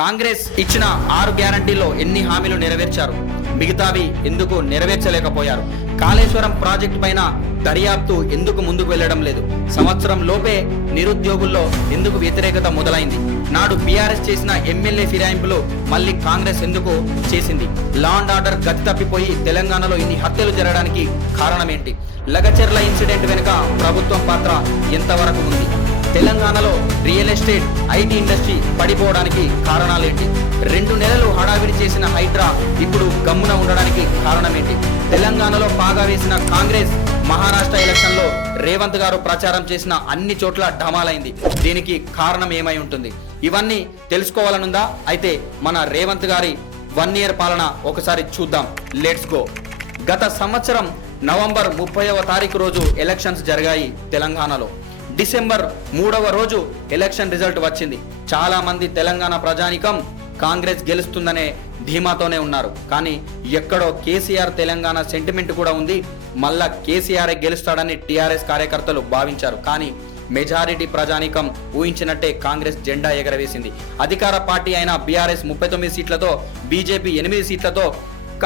కాంగ్రెస్ ఇచ్చిన 6 గ్యారంటీల్లో ఎన్ని హామీలు నెరవేర్చారు, మిగతావి ఎందుకు నెరవేర్చలేకపోయారు? కాళేశ్వరం ప్రాజెక్టు పైన దర్యాప్తు ఎందుకు ముందుకు వెళ్లడం లేదు? సంవత్సరం లోపే నిరుద్యోగుల్లో ఎందుకు వ్యతిరేకత మొదలైంది? నాడు బీఆర్ఎస్ చేసిన ఎమ్మెల్యే ఫిరాయింపులు మళ్ళీ కాంగ్రెస్ ఎందుకు చేసింది? లా అండ్ ఆర్డర్ గతి తప్పిపోయి తెలంగాణలో ఇన్ని హత్యలు జరగడానికి కారణమేంటి? లగచెర్ల ఇన్సిడెంట్ వెనుక ప్రభుత్వం పాత్ర ఎంతవరకు ఉంది? తెలంగాణలో రియల్ ఎస్టేట్, ఐటీ ఇండస్ట్రీ పడిపోవడానికి కారణాలేంటి? 2 నెలలు హడావిడి చేసిన హైడ్రా ఇప్పుడు గమ్మున ఉండడానికి కారణమేంటి? తెలంగాణలో పాగా వేసిన కాంగ్రెస్ మహారాష్ట్ర ఎలక్షన్లో రేవంత్ గారు ప్రచారం చేసిన అన్ని చోట్ల ఢమాలైంది. దీనికి కారణం ఏమై ఉంటుంది? ఇవన్నీ తెలుసుకోవాలనుందా? అయితే మన రేవంత్ గారి 1 ఇయర్ పాలన ఒకసారి చూద్దాం. Let's go. గత సంవత్సరం నవంబర్ 30వ తారీఖు రోజు ఎలక్షన్స్ జరిగాయి తెలంగాణలో. డిసెంబర్ 3వ రోజు ఎలక్షన్ రిజల్ట్ వచ్చింది. చాలా మంది తెలంగాణ ప్రజానికం కాంగ్రెస్ గెలుస్తుందనే ధీమాతోనే ఉన్నారు. కానీ ఎక్కడో కేసీఆర్ తెలంగాణ సెంటిమెంట్ కూడా ఉంది. మళ్ళా కేసీఆర్ గెలుస్తాడని టీఆర్ఎస్ కార్యకర్తలు భావించారు. కానీ మెజారిటీ ప్రజానికం ఊహించినట్టే కాంగ్రెస్ జెండా ఎగరవేసింది. అధికార పార్టీ అయిన బీఆర్ఎస్ 39 సీట్లతో, బీజేపీ 8 సీట్లతో,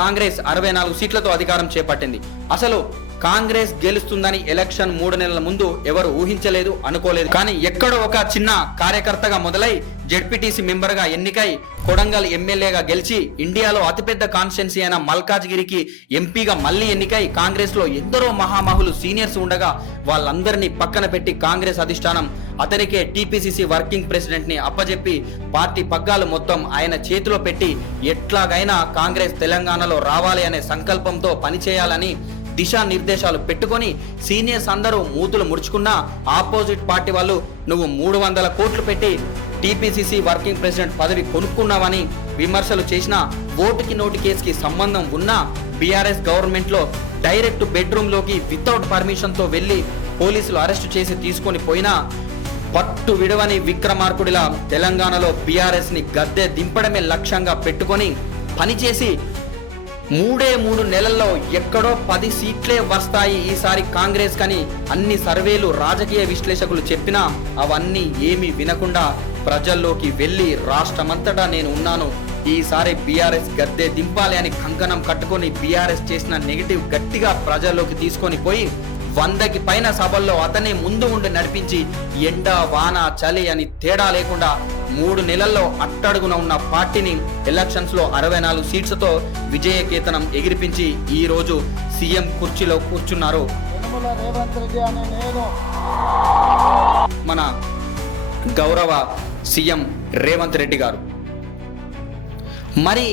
కాంగ్రెస్ 64 సీట్లతో అధికారం చేపట్టింది. అసలు కాంగ్రెస్ గెలుస్తుందని ఎలక్షన్ 3 నెలల ముందు ఎవరు ఊహించలేదు, అనుకోలేదు. కానీ ఎక్కడో ఒక చిన్న కార్యకర్తగా మొదలై జెడ్పీటీసీ మెంబర్గా ఎన్నికై కొడంగల్ ఎమ్మెల్యేగా గెలిచి ఇండియాలో అతిపెద్ద కాన్స్టిట్యున్సీ అయిన మల్కాజ్గిరికి ఎంపీగా మళ్లీ ఎన్నికై కాంగ్రెస్ లో ఎందరో మహామహులు సీనియర్స్ ఉండగా వాళ్ళందరినీ పక్కన పెట్టి కాంగ్రెస్ అధిష్టానం అతనికే టీపీసీసీ వర్కింగ్ ప్రెసిడెంట్ ని అప్పజెప్పి పార్టీ పగ్గాలు మొత్తం ఆయన చేతిలో పెట్టి ఎట్లాగైనా కాంగ్రెస్ తెలంగాణలో రావాలి అనే సంకల్పంతో పనిచేయాలని దిశానిర్దేశాలు పెట్టుకొని సీనియర్స్ అందరూ మూతులు ముడుచుకున్నా ఆపోజిట్ పార్టీ వాళ్ళు నువ్వు 300 కోట్లు పెట్టి టీపీసీసీ వర్కింగ్ ప్రెసిడెంట్ పదవి కొనుక్కున్నావని విమర్శలు చేసినా, ఓటుకి నోటు కేసుకి సంబంధం ఉన్నా బీఆర్ఎస్ గవర్నమెంట్ లో డైరెక్ట్ బెడ్రూమ్ లోకి వితౌట్ పర్మిషన్ తో వెళ్లి పోలీసులు అరెస్ట్ చేసి తీసుకొని పోయినా పట్టు విడవని విక్రమార్కుడిలా తెలంగాణలో బీఆర్ఎస్ ని గద్దె దింపడమే లక్ష్యంగా పెట్టుకొని పనిచేసి 3 నెలల్లో ఎక్కడో 10 సీట్లే వస్తాయి ఈసారి కాంగ్రెస్ కని అన్ని సర్వేలు, రాజకీయ విశ్లేషకులు చెప్పినా అవన్నీ ఏమీ వినకుండా ప్రజల్లోకి వెళ్ళి రాష్ట్రమంతటా నేను ఉన్నాను, ఈసారి బీఆర్ఎస్ గద్దె దింపాలి అని కంకణం కట్టుకొని బీఆర్ఎస్ చేసిన నెగిటివ్ గట్టిగా ప్రజల్లోకి తీసుకొని పోయి 100కి పైన సభల్లో అతనే ముందు ఉండి నడిపించి ఎండ, వాన, చలి అని తేడా లేకుండా 3 నెలల్లో అట్టడుగున ఉన్న పార్టీని ఎలక్షన్స్ లో 64 సీట్లతో విజయకేతనం ఎగిరిపించి ఈ రోజు సీఎం కుర్చీలో కూర్చున్నారు మన గౌరవ సీఎం రేవంత్ రెడ్డి గారు. మరి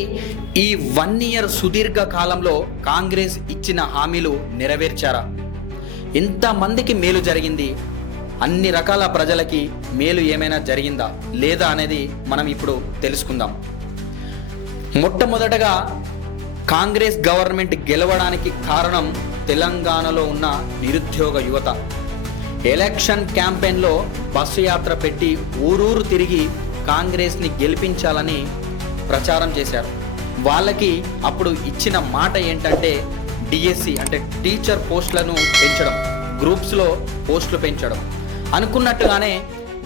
ఈ 1 ఇయర్ సుదీర్ఘ కాలంలో కాంగ్రెస్ ఇచ్చిన హామీలు నెరవేర్చారా? ఎంతమందికి మేలు జరిగింది? అన్ని రకాల ప్రజలకి మేలు ఏమైనా జరిగిందా లేదా అనేది మనం ఇప్పుడు తెలుసుకుందాం. మొట్టమొదటగా కాంగ్రెస్ గవర్నమెంట్ గెలవడానికి కారణం తెలంగాణలో ఉన్న నిరుద్యోగ యువత. ఎలక్షన్ క్యాంపెయిన్లో బస్సు యాత్ర పెట్టి ఊరూరు తిరిగి కాంగ్రెస్ని గెలిపించాలని ప్రచారం చేశారు. వాళ్ళకి అప్పుడు ఇచ్చిన మాట ఏంటంటే డిఎస్సి అంటే టీచర్ పోస్టులను పెంచడం, గ్రూప్స్లో పోస్టులు పెంచడం. అనుకున్నట్టుగానే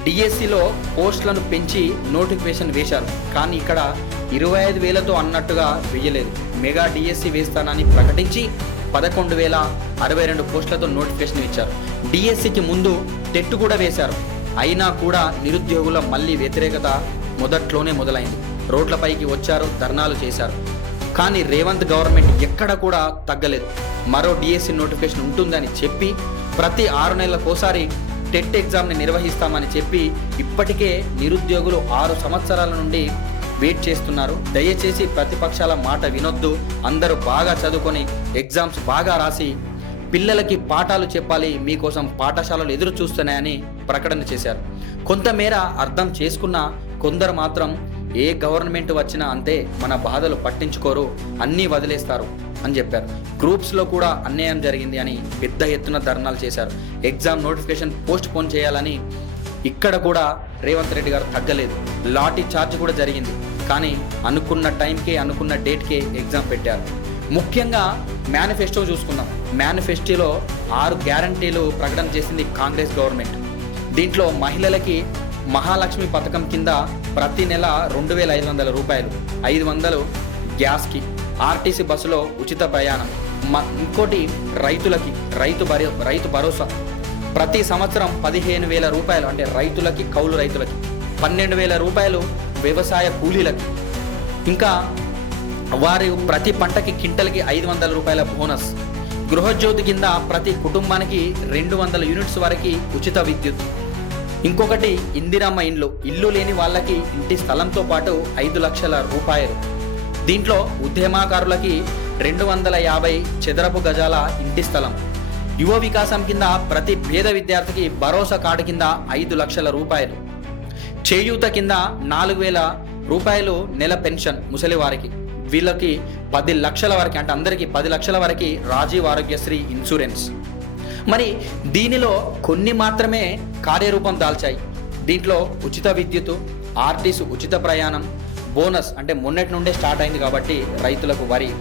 డిఎస్సిలో పోస్టులను పెంచి నోటిఫికేషన్ వేశారు. కానీ ఇక్కడ 25,000తో అన్నట్టుగా వేయలేదు. మెగా డిఎస్సి వేస్తానని ప్రకటించి 11,062 పోస్టులతో నోటిఫికేషన్ ఇచ్చారు. డిఎస్సికి ముందు టెట్ కూడా వేశారు. అయినా కూడా నిరుద్యోగుల మళ్ళీ వ్యతిరేకత మొదట్లోనే మొదలైంది. రోడ్లపైకి వచ్చారు, ధర్నాలు చేశారు. కానీ రేవంత్ గవర్నమెంట్ ఎక్కడ కూడా తగ్గలేదు. మరో డిఎస్సి నోటిఫికేషన్ ఉంటుందని చెప్పి ప్రతి 6 నెలలకోసారి టెట్ ఎగ్జామ్ని నిర్వహిస్తామని చెప్పి ఇప్పటికే నిరుద్యోగులు 6 సంవత్సరాల నుండి వెయిట్ చేస్తున్నారు. దయచేసి ప్రతిపక్షాల మాట వినొద్దు, అందరూ బాగా చదువుకొని ఎగ్జామ్స్ బాగా రాసి పిల్లలకి పాఠాలు చెప్పాలి, మీకోసం పాఠశాలలు ఎదురు చూస్తున్నాయని ప్రకటన చేశారు. కొంతమేర అర్థం చేసుకున్న కొందరు మాత్రం ఏ గవర్నమెంట్ వచ్చినా అంతే, మన బాధలు పట్టించుకోరు, అన్నీ వదిలేస్తారు అని చెప్పారు. గ్రూప్స్లో కూడా అన్యాయం జరిగింది అని పెద్ద ఎత్తున ధర్నాలు చేశారు. ఎగ్జామ్ నోటిఫికేషన్ పోస్ట్ పోన్ చేయాలని ఇక్కడ కూడా రేవంత్ రెడ్డి గారు తగ్గలేదు. లాఠీ చార్జ్ కూడా జరిగింది. కానీ అనుకున్న టైంకే, అనుకున్న డేట్కే ఎగ్జామ్ పెట్టారు. ముఖ్యంగా మేనిఫెస్టో చూసుకుందాం. మేనిఫెస్టోలో 6 గ్యారంటీలు ప్రకటన చేసింది కాంగ్రెస్ గవర్నమెంట్. దీంట్లో మహిళలకి మహాలక్ష్మి పథకం కింద ప్రతి నెల 2,500 రూపాయలు, 500 గ్యాస్కి, ఆర్టీసీ బస్సులో ఉచిత ప్రయాణం. ఇంకోటి రైతులకి రైతు భరోసా ప్రతి సంవత్సరం 15,000 రూపాయలు, అంటే రైతులకి, కౌలు రైతులకి 12,000 రూపాయలు వ్యవసాయ కూలీలకి. ఇంకా వారి ప్రతి పంటకి క్వింటల్కి 500 రూపాయల బోనస్. గృహజ్యోతి కింద ప్రతి కుటుంబానికి 200 యూనిట్స్ వరకు ఉచిత విద్యుత్. ఇంకొకటి ఇందిరమ్మ ఇల్లు లేని వాళ్ళకి ఇంటి స్థలంతో పాటు 5 లక్షల రూపాయలు. దీంట్లో ఉద్యమకారులకి 250 చదరపు గజాల ఇంటి స్థలం. యువ వికాసం కింద ప్రతి పేద విద్యార్థికి భరోసా కార్డు కింద 5 లక్షల రూపాయలు. చేయూత కింద 4,000 రూపాయలు నెల పెన్షన్ ముసలి వారికి. వీళ్ళకి 10 లక్షల వరకు, అంటే అందరికీ 10 లక్షల వరకు రాజీవ్ ఆరోగ్యశ్రీ ఇన్సూరెన్స్. మరి దీనిలో కొన్ని మాత్రమే కార్యరూపం దాల్చాయి. దీంట్లో ఉచిత విద్యుత్, ఆర్టీసీ ఉచిత ప్రయాణం, బోనస్ అంటే మొన్నటి నుండే స్టార్ట్ అయింది కాబట్టి రైతులకు వరి.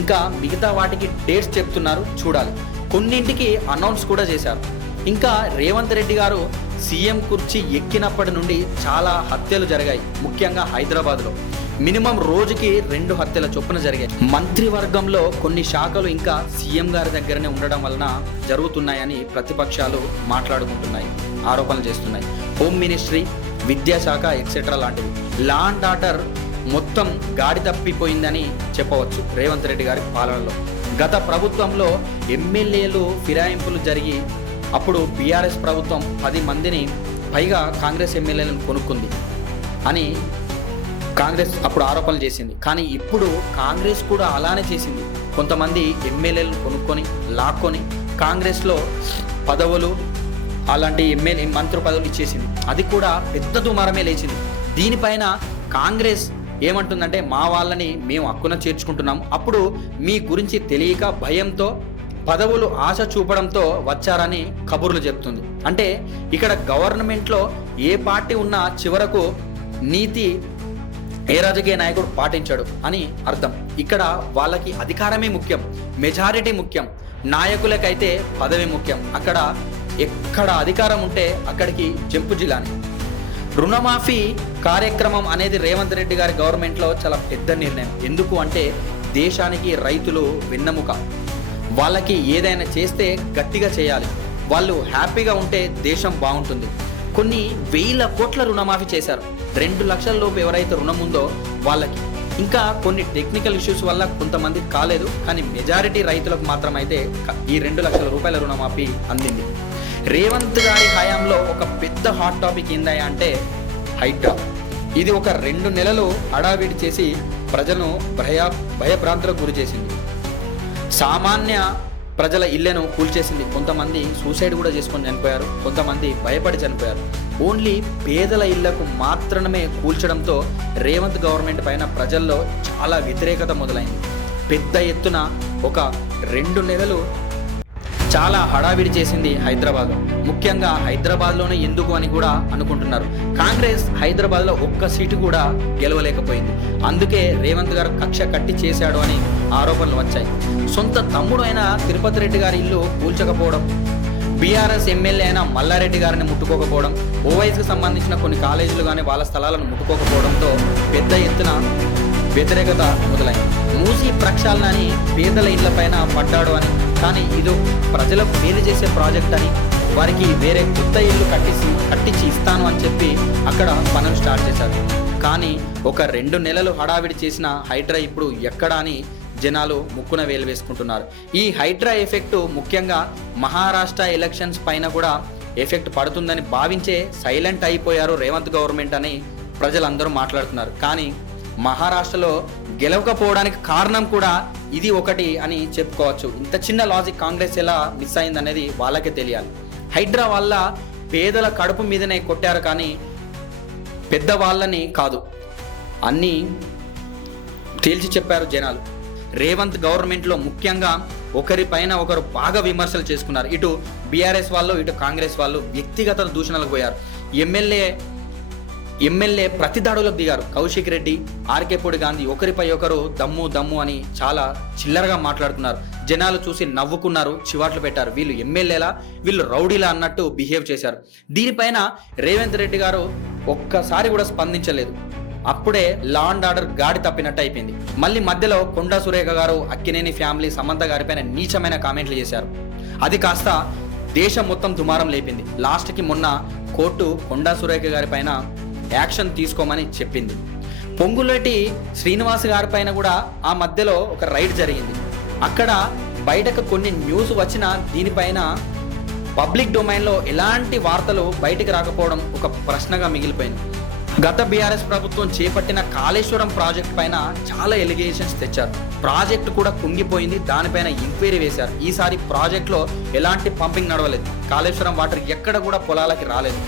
ఇంకా మిగతా వాటికి డేట్స్ చెప్తున్నారు, చూడాలి. కొన్నింటికి అనౌన్స్ కూడా చేశారు. ఇంకా రేవంత్ రెడ్డి గారు సీఎం కుర్చీ ఎక్కినప్పటి నుండి చాలా హత్యలు జరిగాయి. ముఖ్యంగా హైదరాబాద్లో మినిమం రోజుకి 2 హత్యల చొప్పున జరిగాయి. మంత్రివర్గంలో కొన్ని శాఖలు ఇంకా సీఎం గారి దగ్గరనే ఉండడం వలన జరుగుతున్నాయని ప్రతిపక్షాలు మాట్లాడుకుంటున్నాయి, ఆరోపణలు చేస్తున్నాయి. హోమ్ మినిస్ట్రీ, విద్యాశాఖ ఎక్సెట్రా లాంటివి. లా అండ్ ఆర్డర్ మొత్తం గాడి తప్పిపోయిందని చెప్పవచ్చు రేవంత్ రెడ్డి గారి పాలనలో. గత ప్రభుత్వంలో ఎమ్మెల్యేలు ఫిరాయింపులు జరిగి అప్పుడు బీఆర్ఎస్ ప్రభుత్వం 10 మందిని పైగా కాంగ్రెస్ ఎమ్మెల్యేలను కొనుక్కుంది అని కాంగ్రెస్ అప్పుడు ఆరోపణలు చేసింది. కానీ ఇప్పుడు కాంగ్రెస్ కూడా అలానే చేసింది. కొంతమంది ఎమ్మెల్యేలను కొనుక్కొని లాక్కొని కాంగ్రెస్లో పదవులు, అలాంటి మంత్రి పదవులు ఇచ్చేసింది. అది కూడా పెద్ద దుమారమే లేచింది. దీనిపైన కాంగ్రెస్ ఏమంటుందంటే, మా వాళ్ళని మేము హక్కున చేర్చుకుంటున్నాము, అప్పుడు మీ గురించి తెలియక భయంతో పదవులు ఆశ చూపడంతో వచ్చారని కబుర్లు చెప్తుంది. అంటే ఇక్కడ గవర్నమెంట్లో ఏ పార్టీ ఉన్నా చివరకు నీతి ఏ రాజకీయ నాయకుడు పాటించాడు అని అర్థం. ఇక్కడ వాళ్ళకి అధికారమే ముఖ్యం, మెజారిటీ ముఖ్యం. నాయకులకైతే పదవి ముఖ్యం. ఎక్కడ అధికారం ఉంటే అక్కడికి జంపు జిల్లాని. రుణమాఫీ కార్యక్రమం అనేది రేవంత్ రెడ్డి గారి గవర్నమెంట్లో చాలా పెద్ద నిర్ణయం. ఎందుకు అంటే దేశానికి రైతులు వెన్నెముక. వాళ్ళకి ఏదైనా చేస్తే గట్టిగా చేయాలి. వాళ్ళు హ్యాపీగా ఉంటే దేశం బాగుంటుంది. కొన్ని 1,000 కోట్ల రుణమాఫీ చేశారు. 2 లక్షల లోపు ఎవరైతే రుణం ఉందో వాళ్ళకి. ఇంకా కొన్ని టెక్నికల్ ఇష్యూస్ వల్ల కొంతమందికి కాలేదు, కానీ మెజారిటీ రైతులకు మాత్రం అయితే ఈ 2 లక్షల రూపాయల రుణమాఫీ అందింది. రేవంత్ గారి హయాంలో ఒక పెద్ద హాట్ టాపిక్ ఏందయ్యా అంటే హైడ్రా. ఇది ఒక 2 నెలలు హడావిడి చేసి ప్రజలను భయభ్రాంతులకు గురి చేసింది. సామాన్య ప్రజల ఇళ్లను కూల్చేసింది. కొంతమంది సూసైడ్ కూడా చేసుకొని చనిపోయారు, కొంతమంది భయపడి చనిపోయారు. ఓన్లీ పేదల ఇళ్లకు మాత్రమే కూల్చడంతో రేవంత్ గవర్నమెంట్ పైన ప్రజల్లో చాలా వ్యతిరేకత మొదలైంది. పెద్ద ఎత్తున ఒక 2 నెలలు చాలా హడావిడి చేసింది హైదరాబాద్. ముఖ్యంగా హైదరాబాద్లోనే ఎందుకు అని కూడా అనుకుంటున్నారు. కాంగ్రెస్ హైదరాబాద్లో ఒక్క సీటు కూడా గెలవలేకపోయింది. అందుకే రేవంత్ గారు కక్ష కట్టి చేశాడు అని ఆరోపణలు వచ్చాయి. సొంత తమ్ముడు అయిన తిరుపతి రెడ్డి గారి ఇల్లు కూల్చకపోవడం, బీఆర్ఎస్ ఎమ్మెల్యే అయిన మల్లారెడ్డి గారిని ముట్టుకోకపోవడం, ఓవైసీకి సంబంధించిన కొన్ని కాలేజీలు కానీ వాళ్ళ స్థలాలను ముట్టుకోకపోవడంతో పెద్ద ఎత్తున వ్యతిరేకత మొదలైంది. మూసి ప్రక్షాళనని పేదల ఇళ్లపైన పడ్డాడు అని, కానీ ఇది ప్రజలకు మేలు చేసే ప్రాజెక్ట్ అని, వారికి వేరే కొత్త ఇల్లు కట్టించి ఇస్తాను అని చెప్పి అక్కడ పనులు స్టార్ట్ చేశారు. కానీ ఒక 2 నెలలు హడావిడి చేసిన హైడ్రా ఇప్పుడు ఎక్కడా అని జనాలు ముక్కున వేలు వేసుకుంటున్నారు. ఈ హైడ్రా ఎఫెక్ట్ ముఖ్యంగా మహారాష్ట్ర ఎలక్షన్స్ పైన కూడా ఎఫెక్ట్ పడుతుందని భావించే సైలెంట్ అయిపోయారు రేవంత్ గవర్నమెంట్ అని ప్రజలందరూ మాట్లాడుతున్నారు. కానీ మహారాష్ట్రలో గెలవకపోవడానికి కారణం కూడా ఇది ఒకటి అని చెప్పుకోవచ్చు. ఇంత చిన్న లాజిక్ కాంగ్రెస్ ఎలా మిస్ అయిందనేది వాళ్ళకే తెలియాలి. హైడ్రా వల్ల పేదల కడుపు మీదనే కొట్టారు, కానీ పెద్దవాళ్ళని కాదు. అన్నీ తేల్చి చెప్పారు జనాలు. రేవంత్ గవర్నమెంట్లో ముఖ్యంగా ఒకరిపైన ఒకరు బాగా విమర్శలు చేసుకున్నారు. ఇటు బీఆర్ఎస్ వాళ్ళు, ఇటు కాంగ్రెస్ వాళ్ళు వ్యక్తిగత దూషణలకు పోయారు. ఎమ్మెల్యే ప్రతిదాడులకు దిగారు. కౌశిక్ రెడ్డి, ఆర్కే పొడి గాంధీ ఒకరిపై ఒకరు దమ్ము అని చాలా చిల్లరగా మాట్లాడుకున్నారు. జనాలు చూసి నవ్వుకున్నారు, చివాట్లు పెట్టారు. వీళ్ళు ఎమ్మెల్యేలా, వీళ్ళు రౌడీలా అన్నట్టు బిహేవ్ చేశారు. దీనిపైన రేవంత్ రెడ్డి గారు ఒక్కసారి కూడా స్పందించలేదు. అప్పుడే లా అండ్ ఆర్డర్ గాడి తప్పినట్టు అయిపోయింది. మళ్ళీ మధ్యలో కొండా సురేఖ గారు, అక్కినేని ఫ్యామిలీ, సమంత గారిపైన నీచమైన కామెంట్లు చేశారు. అది కాస్త దేశం మొత్తం దుమారం లేపింది. లాస్ట్కి మొన్న కోర్టు కొండా సురేఖ గారి పైన యాక్షన్ తీసుకోమని చెప్పింది. పొంగులేటి శ్రీనివాస్ గారి పైన కూడా ఆ మధ్యలో ఒక రైడ్ జరిగింది. అక్కడ బయటకు కొన్ని న్యూస్ వచ్చినా దీనిపైన పబ్లిక్ డొమైన్లో ఎలాంటి వార్తలు బయటికి రాకపోవడం ఒక ప్రశ్నగా మిగిలిపోయింది. గత బీఆర్ఎస్ ప్రభుత్వం చేపట్టిన కాళేశ్వరం ప్రాజెక్ట్ పైన చాలా ఎలిగేషన్స్ తెచ్చారు. ప్రాజెక్టు కూడా కుంగిపోయింది, దానిపైన ఎంక్వైరీ వేశారు. ఈసారి ప్రాజెక్టులో ఎలాంటి పంపింగ్ నడవలేదు, కాళేశ్వరం వాటర్ ఎక్కడ కూడా పొలాలకి రాలేదు.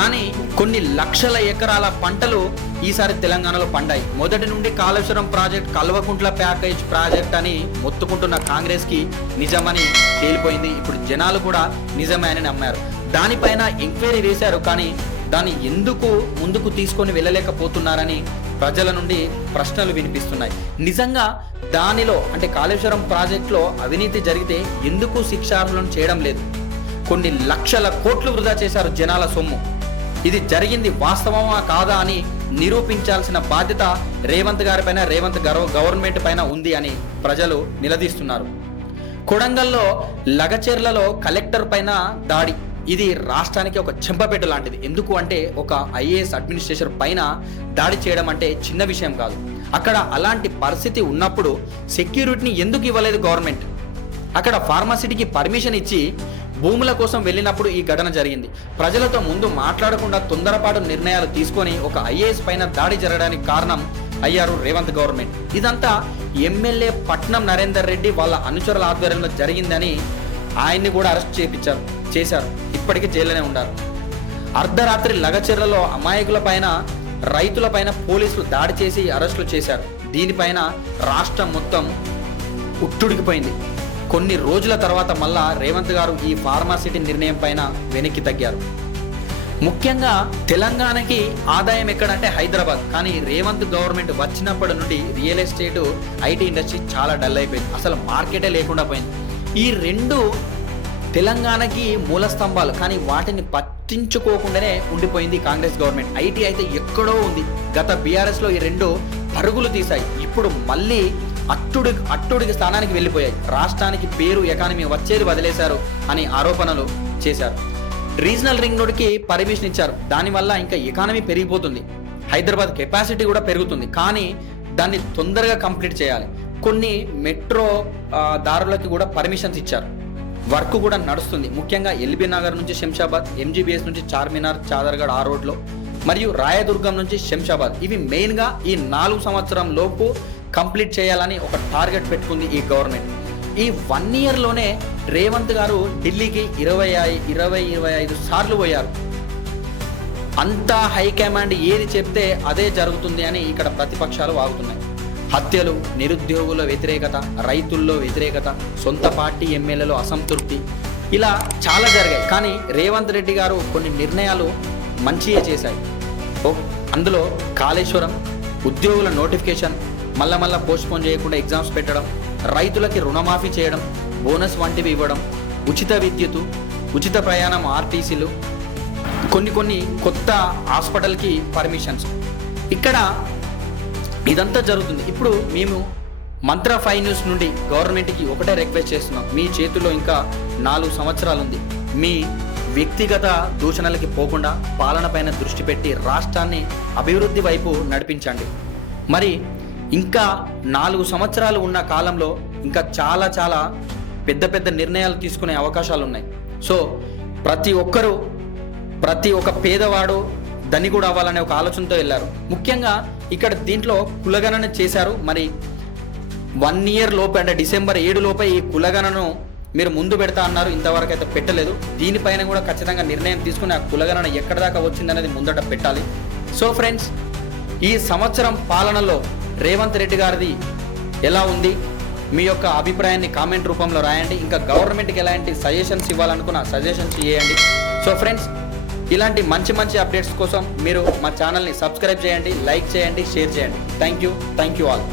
కానీ కొన్ని లక్షల ఎకరాల పంటలు ఈసారి తెలంగాణలో పండాయి. మొదటి నుండి Kaleshwaram project Kalvakuntla package project అని మొత్తుకుంటున్న కాంగ్రెస్కి నిజమని తేలిపోయింది. ఇప్పుడు జనాలు కూడా నిజమే అని నమ్మారు. దానిపైన ఎంక్వైరీ వేశారు, కానీ దాన్ని ఎందుకు ముందుకు తీసుకొని వెళ్ళలేకపోతున్నారని ప్రజల నుండి ప్రశ్నలు వినిపిస్తున్నాయి. నిజంగా దానిలో అంటే కాళేశ్వరం ప్రాజెక్టులో అవినీతి జరిగితే ఎందుకు శిక్షార్హులను చేయడం లేదు? కొన్ని లక్షల కోట్లు వృధా చేశారు జనాల సొమ్ము. ఇది జరిగింది వాస్తవమా కాదా అని నిరూపించాల్సిన బాధ్యత రేవంత్ గారి పైన, రేవంత్ గవర్నమెంట్ పైన ఉంది అని ప్రజలు నిలదీస్తున్నారు. కొడంగల్లో లగచెర్లలో కలెక్టర్ పైన దాడి. ఇది రాష్ట్రానికి ఒక చెంపపెట్టు లాంటిది. ఎందుకు అంటే ఒక ఐఏఎస్ అడ్మినిస్ట్రేటర్ పైన దాడి చేయడం అంటే చిన్న విషయం కాదు. అక్కడ అలాంటి పరిస్థితి ఉన్నప్పుడు సెక్యూరిటీని ఎందుకు ఇవ్వలేదు గవర్నమెంట్? అక్కడ ఫార్మాసిటీకి పర్మిషన్ ఇచ్చి భూముల కోసం వెళ్ళినప్పుడు ఈ ఘటన జరిగింది. ప్రజలతో ముందు మాట్లాడకుండా తొందరపాటు నిర్ణయాలు తీసుకొని ఒక ఐఏఎస్ పైన దాడి జరగడానికి కారణం అయ్యారు రేవంత్ గవర్నమెంట్. ఇదంతా ఎమ్మెల్యే పట్నం నరేందర్ రెడ్డి వాళ్ళ అనుచరుల ఆధ్వర్యంలో జరిగిందని ఆయన్ని కూడా అరెస్ట్ చేశారు. ఇప్పటికీ జైల్లోనే ఉన్నారు. అర్ధరాత్రి లగచెర్లలో అమాయకుల పైన, రైతుల పైన పోలీసులు దాడి చేసి అరెస్టులు చేశారు. దీనిపైన రాష్ట్రం మొత్తం ఉట్టుడికిపోయింది. కొన్ని రోజుల తర్వాత మళ్ళా రేవంత్ గారు ఈ ఫార్మాసిటీ నిర్ణయం పైన వెనక్కి తగ్గారు. ముఖ్యంగా తెలంగాణకి ఆదాయం ఎక్కడంటే హైదరాబాద్. కానీ రేవంత్ గవర్నమెంట్ వచ్చినప్పటి నుండి రియల్ ఎస్టేట్, ఐటీ ఇండస్ట్రీ చాలా డల్ అయిపోయింది. అసలు మార్కెటే లేకుండా పోయింది. ఈ రెండు తెలంగాణకి మూల స్తంభాలు, కానీ వాటిని పట్టించుకోకుండానే ఉండిపోయింది కాంగ్రెస్ గవర్నమెంట్. ఐటీ అయితే ఎక్కడో ఉంది. గత బీఆర్ఎస్లో ఈ రెండు పరుగులు తీశాయి. ఇప్పుడు మళ్ళీ అట్టుడికి స్థానానికి వెళ్ళిపోయాయి. రాష్ట్రానికి పేరు, ఎకానమీ వచ్చేది వదిలేశారు అని ఆరోపణలు చేశారు. రీజనల్ రింగ్ రోడ్కి పర్మిషన్ ఇచ్చారు. దానివల్ల ఇంకా ఎకానమీ పెరిగిపోతుంది, హైదరాబాద్ కెపాసిటీ కూడా పెరుగుతుంది. కానీ దాన్ని తొందరగా కంప్లీట్ చేయాలి. కొన్ని మెట్రో దారులకి కూడా పర్మిషన్స్ ఇచ్చారు. వర్క్ కూడా నడుస్తుంది. ముఖ్యంగా ఎల్బీ నగర్ నుంచి శంషాబాద్, ఎంజీబీఎస్ నుంచి చార్మినార్, చాదర్గఢ్ ఆ రోడ్లో, మరియు రాయదుర్గం నుంచి శంషాబాద్. ఇవి మెయిన్గా ఈ 4 సంవత్సరం లోపు కంప్లీట్ చేయాలని ఒక టార్గెట్ పెట్టుకుంది ఈ గవర్నమెంట్. ఈ 1 ఇయర్లోనే రేవంత్ గారు ఢిల్లీకి 25 సార్లు పోయారు. అంతా హైకమాండ్ ఏది చెప్తే అదే జరుగుతుంది అని ఇక్కడ ప్రతిపక్షాలు వాగుతున్నాయి. హత్యలు, నిరుద్యోగుల వ్యతిరేకత, రైతుల్లో వ్యతిరేకత, సొంత పార్టీ ఎమ్మెల్యేలో అసంతృప్తి, ఇలా చాలా జరిగాయి. కానీ రేవంత్ రెడ్డి గారు కొన్ని నిర్ణయాలు మంచిగా చేశాయి. అందులో కాళేశ్వరం, ఉద్యోగుల నోటిఫికేషన్ మళ్ళా పోస్ట్పోన్ చేయకుండా ఎగ్జామ్స్ పెట్టడం, రైతులకి రుణమాఫీ చేయడం, బోనస్ వంటివి ఇవ్వడం, ఉచిత విద్యుత్, ఉచిత ప్రయాణం ఆర్టీసీలు, కొన్ని కొత్త హాస్పిటల్కి పర్మిషన్స్. ఇక్కడ ఇదంతా జరుగుతుంది. ఇప్పుడు మేము మంత్ర 5 న్యూస్ నుండి గవర్నమెంట్కి ఒకటే రిక్వెస్ట్ చేస్తున్నాం. మీ చేతిలో ఇంకా 4 సంవత్సరాలు ఉంది. మీ వ్యక్తిగత దూషణలకి పోకుండా పాలన పైన దృష్టి పెట్టి రాష్ట్రాన్ని అభివృద్ధి వైపు నడిపించండి. మరి ఇంకా 4 సంవత్సరాలు ఉన్న కాలంలో ఇంకా చాలా పెద్ద నిర్ణయాలు తీసుకునే అవకాశాలు ఉన్నాయి. సో ప్రతి ఒక్క పేదవాడు ధనికుడు అవ్వాలనే ఒక ఆలోచనతో వెళ్ళారు. ముఖ్యంగా ఇక్కడ దీంట్లో కులగణన చేశారు. మరి 1 ఇయర్ లోపే అంటే డిసెంబర్ 7 లోపే ఈ కులగణను మీరు ముందు పెడతా అన్నారు. ఇంతవరకు అయితే పెట్టలేదు. దీనిపైన కూడా ఖచ్చితంగా నిర్ణయం తీసుకుని ఆ కులగణన ఎక్కడి దాకా వచ్చిందనేది ముందట పెట్టాలి. సో ఫ్రెండ్స్, ఈ సంవత్సరం పాలనలో రేవంత్ రెడ్డి గారిది ఎలా ఉంది? మీ యొక్క అభిప్రాయాన్ని కామెంట్ రూపంలో రాయండి. ఇంకా గవర్నమెంట్కి ఎలాంటి సజెషన్స్ ఇవ్వాలనుకున్న సజెషన్స్ చేయండి. సో ఫ్రెండ్స్, ఇలాంటి మంచి అప్డేట్స్ కోసం మీరు మా ఛానల్ని సబ్స్క్రైబ్ చేయండి, లైక్ చేయండి, షేర్ చేయండి. Thank you all.